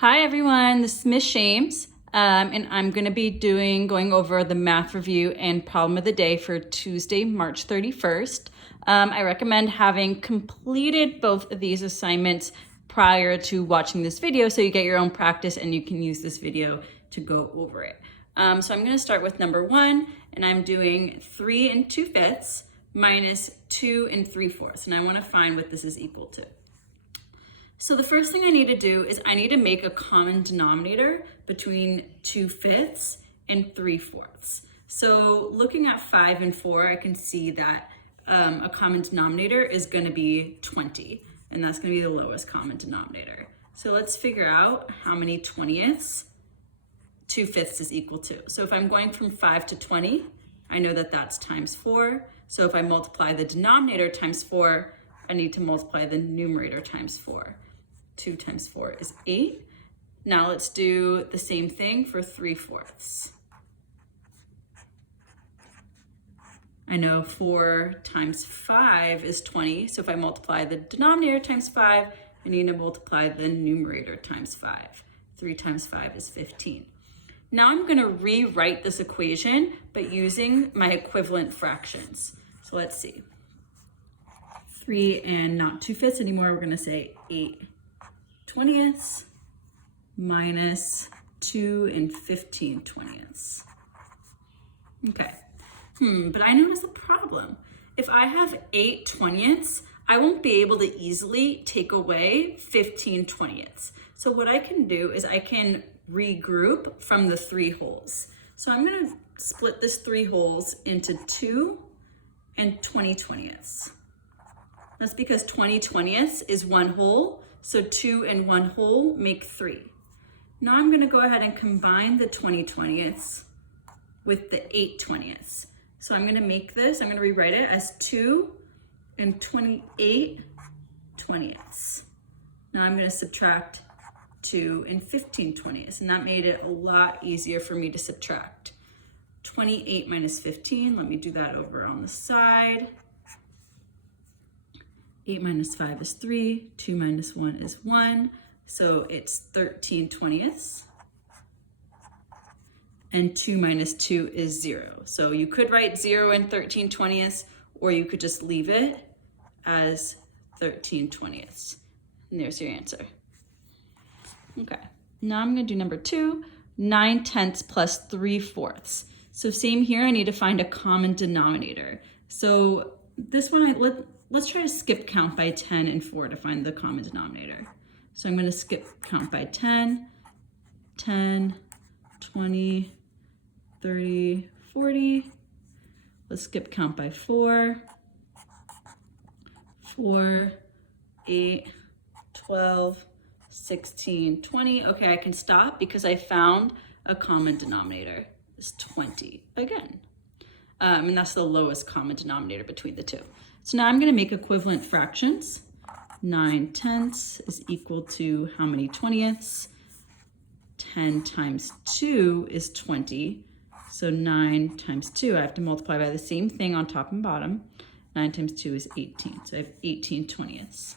Hi everyone, this is Miss Shames, and I'm going to be going over the math review and problem of the day for Tuesday, March 31st. I recommend having completed both of these assignments prior to watching this video so you get your own practice and you can use this video to go over it. So I'm going to start with number 1, and I'm doing 3 2/5 minus 2 3/4, and I want to find what this is equal to. So the first thing I need to do is I need to make a common denominator between 2/5 and 3/4. So looking at 5 and 4, I can see that a common denominator is going to be 20, and that's going to be the lowest common denominator. So let's figure out how many 20ths 2/5 is equal to. So if I'm going from 5 to 20, I know that that's times 4. So if I multiply the denominator times 4, I need to multiply the numerator times 4. 2 times 4 is 8. Now let's do the same thing for 3/4. I know 4 times 5 is 20, so if I multiply the denominator times 5, I need to multiply the numerator times 5. 3 times 5 is 15. Now I'm going to rewrite this equation, but using my equivalent fractions. So let's see. 3 and not 2/5 anymore, we're going to say 8/20 minus 2 and 15/20. Okay, but I notice a problem. If I have 8/20, I won't be able to easily take away 15/20. So what I can do is I can regroup from the 3 wholes. So I'm going to split this 3 wholes into 2 and 20/20. That's because 20/20 is 1 whole, so 2 and 1 whole make 3. Now I'm going to go ahead and combine the 20/20 with the 8/20. So I'm going to make this, I'm going to rewrite it as 2 and 28/20. Now I'm going to subtract 2 and 15/20, and that made it a lot easier for me to subtract. 28 minus 15, let me do that over on the side. 8 minus 5 is 3, 2 minus 1 is 1, so it's 13/20. And 2 minus 2 is 0. So you could write 0 and 13/20, or you could just leave it as 13/20. And there's your answer. Okay, now I'm going to do number 2, 9/10 plus 3/4. So same here, I need to find a common denominator. So this one, let's try to skip count by 10 and 4 to find the common denominator. So I'm going to skip count by 10, 10, 20, 30, 40. Let's skip count by 4, 4, 8, 12, 16, 20. Okay, I can stop because I found a common denominator. It's 20 again. And that's the lowest common denominator between the two. So now I'm going to make equivalent fractions. 9/10 is equal to how many 20ths? 10 times 2 is 20. So 9 times 2, I have to multiply by the same thing on top and bottom. 9 times 2 is 18. So I have 18/20.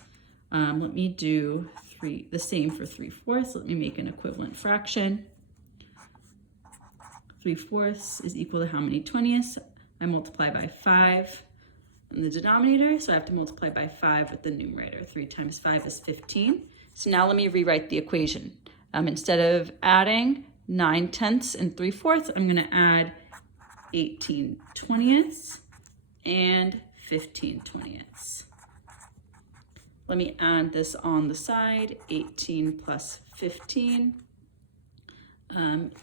Let me do the same for 3/4. Let me make an equivalent fraction. 3/4 is equal to how many 20ths? I multiply by 5 in the denominator, so I have to multiply by 5 with the numerator. 3 times 5 is 15. So now let me rewrite the equation. Instead of adding 9/10 and 3/4, I'm going to add 18/20 and 15/20. Let me add this on the side. 18 plus 15.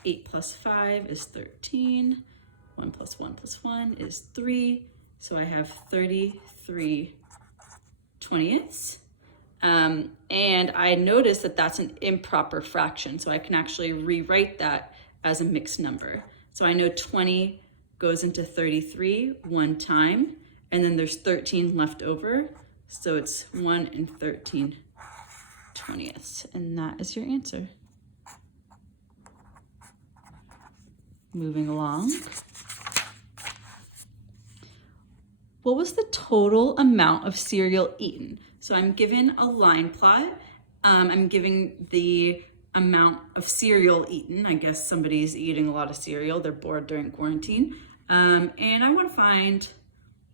8 plus 5 is 13. 1 plus 1 plus 1 is 3. So I have 33/20. And I noticed that that's an improper fraction, so I can actually rewrite that as a mixed number. So I know 20 goes into 33 one time, and then there's 13 left over, so it's 1 and 13/20. And that is your answer. Moving along. What was the total amount of cereal eaten? So I'm given a line plot. I'm giving the amount of cereal eaten. I guess somebody's eating a lot of cereal. They're bored during quarantine. And I want to find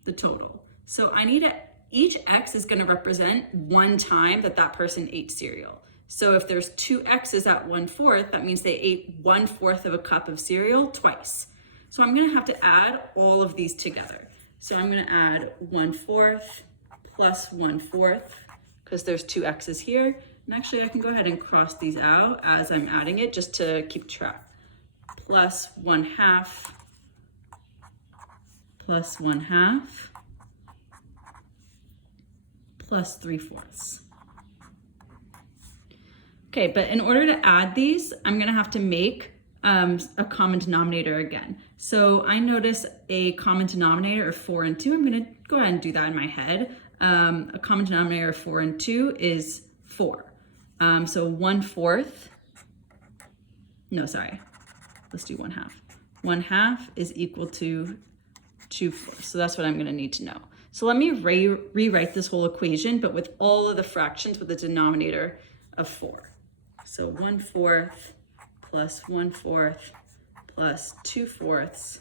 the total. So I need each X is going to represent one time that that person ate cereal. So if there's two X's at 1/4, that means they ate 1/4 of a cup of cereal twice. So I'm going to have to add all of these together. So I'm going to add 1/4 plus 1/4 because there's two X's here. And actually I can go ahead and cross these out as I'm adding it just to keep track. Plus 1/2 plus 1/2 plus 3/4. Okay, but in order to add these, I'm gonna have to make a common denominator again. So I notice a common denominator of 4 and 2. I'm gonna go ahead and do that in my head. A common denominator of 4 and 2 is 4. So 1/4, no, sorry, let's do 1/2. 1/2 is equal to 2/4. So that's what I'm gonna need to know. So let me rewrite this whole equation, but with all of the fractions with a denominator of 4. So 1/4 plus 1/4 plus 2/4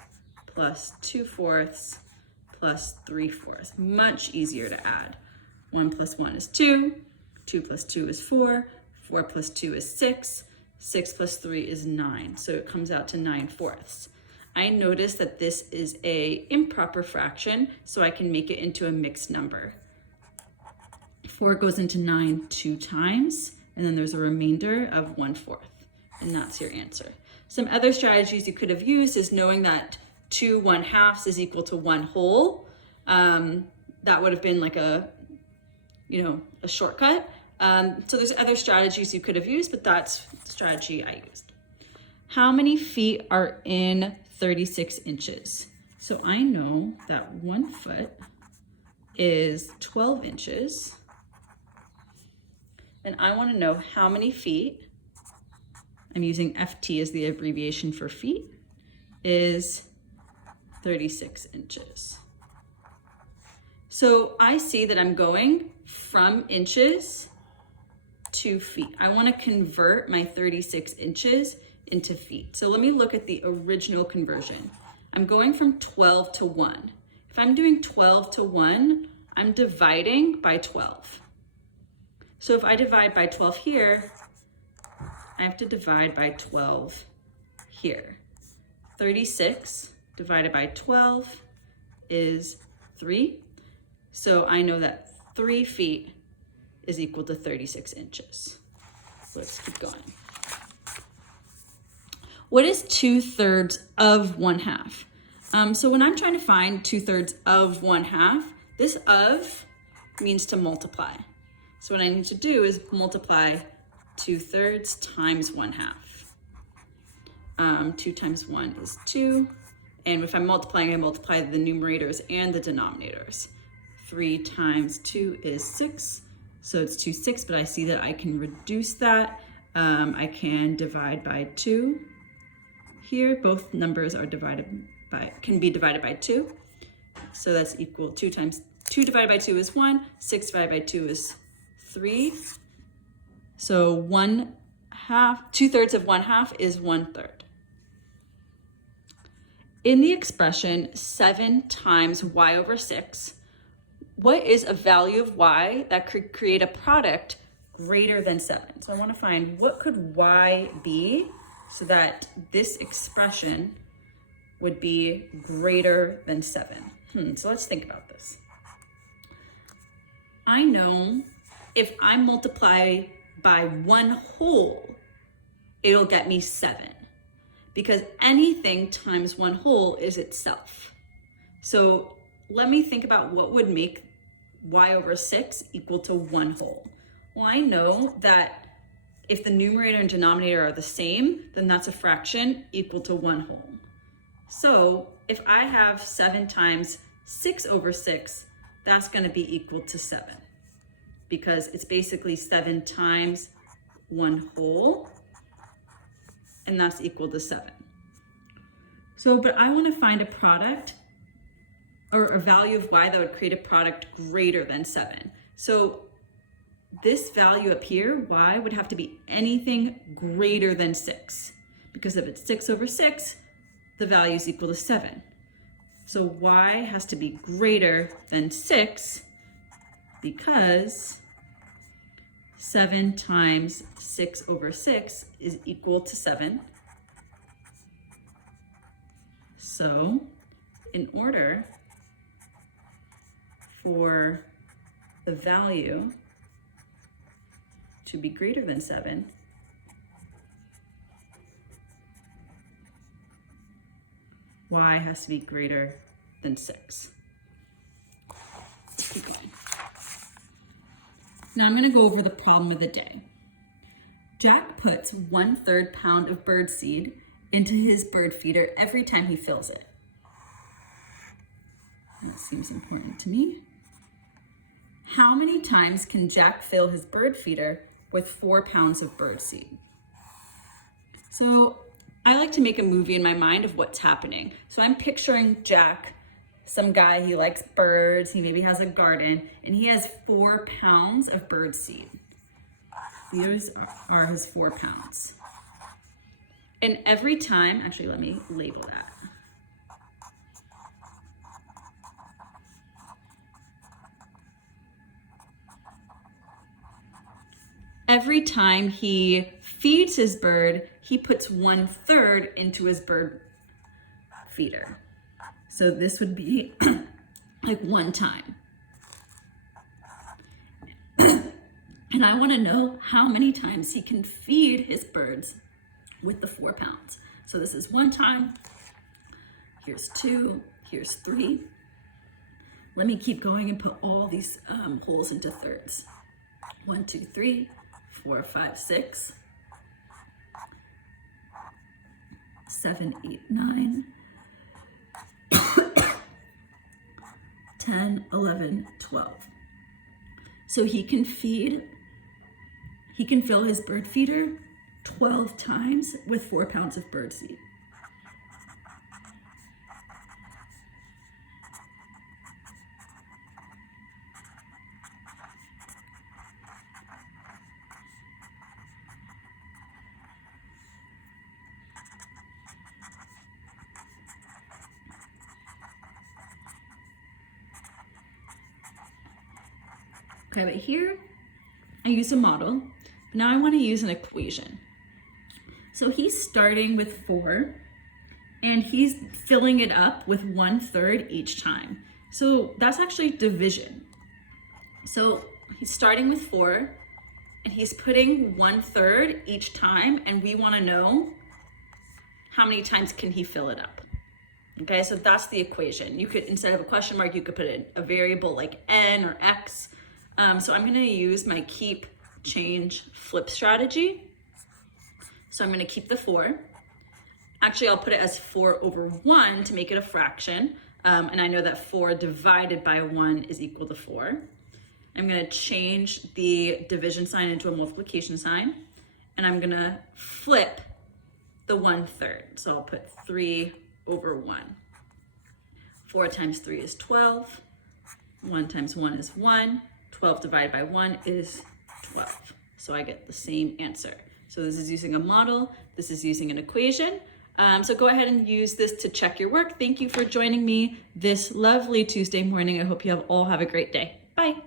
plus 2/4 plus 3/4. Much easier to add. 1 plus 1 is 2, 2 plus 2 is 4, 4 plus 2 is 6, 6 plus 3 is 9. So it comes out to 9/4. I notice that this is a improper fraction, so I can make it into a mixed number. 4 goes into 9 2 times, and then there's a remainder of 1/4, and that's your answer. Some other strategies you could have used is knowing that 2 1/2 is equal to 1 whole. That would have been like a shortcut. So there's other strategies you could have used, but that's the strategy I used. How many feet are in 36 inches? So I know that 1 foot is 12 inches. And I want to know how many feet, I'm using FT as the abbreviation for feet, is 36 inches. So I see that I'm going from inches to feet. I want to convert my 36 inches into feet. So let me look at the original conversion. I'm going from 12 to 1. If I'm doing 12 to 1, I'm dividing by 12. So if I divide by 12 here, I have to divide by 12 here. 36 divided by 12 is 3. So I know that 3 feet is equal to 36 inches. Let's keep going. What is 2/3 of 1/2? So when I'm trying to find 2/3 of 1/2, this of means to multiply. So what I need to do is multiply 2/3 times 1/2. 2 times 1 is 2. And if I'm multiplying, I multiply the numerators and the denominators. 3 times 2 is 6. So it's 2 6, but I see that I can reduce that. I can divide by 2. Here, both numbers are can be divided by 2. So that's equal 2 divided by 2 is 1, 6 divided by 2 is 3. So 2/3 of 1/2 is 1/3. In the expression 7 times y over 6, what is a value of y that could create a product greater than 7? So I want to find what could y be so that this expression would be greater than 7. So let's think about this. I know if I multiply by 1 whole, it'll get me 7, because anything times 1 whole is itself. So let me think about what would make y over 6 equal to 1 whole. Well, I know that if the numerator and denominator are the same, then that's a fraction equal to 1 whole. So if I have 7 times 6 over 6, that's going to be equal to 7, because it's basically 7 times 1 whole, and that's equal to 7. So, but I want to find a product or a value of y that would create a product greater than 7. So this value up here, y, would have to be anything greater than 6. Because if it's 6 over 6, the value is equal to 7. So y has to be greater than 6 because 7 times 6 over 6 is equal to 7. So in order for the value to be greater than 7, y has to be greater than 6. Keep going. Now I'm going to go over the problem of the day. Jack puts 1/3 pound of birdseed into his bird feeder every time he fills it. That seems important to me. How many times can Jack fill his bird feeder with 4 pounds of birdseed? So I like to make a movie in my mind of what's happening. So I'm picturing Jack, some guy, he likes birds, he maybe has a garden, and he has 4 pounds of birdseed. These are his 4 pounds. And every time, actually let me label that. Every time he feeds his bird, he puts 1/3 into his bird feeder. So this would be like 1 time. And I want to know how many times he can feed his birds with the 4 pounds. So this is 1 time, here's 2, here's 3. Let me keep going and put all these holes into thirds. 1, 2, 3, 4, 5, 6, 7, 8, 9, 10, 11, 12. So he can fill his bird feeder 12 times with 4 pounds of birdseed. Okay, but here I use a model. Now I want to use an equation. So he's starting with 4 and he's filling it up with 1/3 each time. So that's actually division. So he's starting with 4 and he's putting 1/3 each time, and we want to know how many times can he fill it up. Okay, so that's the equation. You could, instead of a question mark, you could put in a variable like n or x. So I'm going to use my keep, change, flip strategy. So I'm going to keep the 4. Actually, I'll put it as 4 over 1 to make it a fraction. And I know that 4 divided by 1 is equal to 4. I'm going to change the division sign into a multiplication sign. And I'm going to flip the 1/3. So I'll put 3 over 1. 4 times 3 is 12. 1 times 1 is 1. 12 divided by 1 is 12. So I get the same answer. So this is using a model. This is using an equation. So go ahead and use this to check your work. Thank you for joining me this lovely Tuesday morning. I hope you all have a great day. Bye.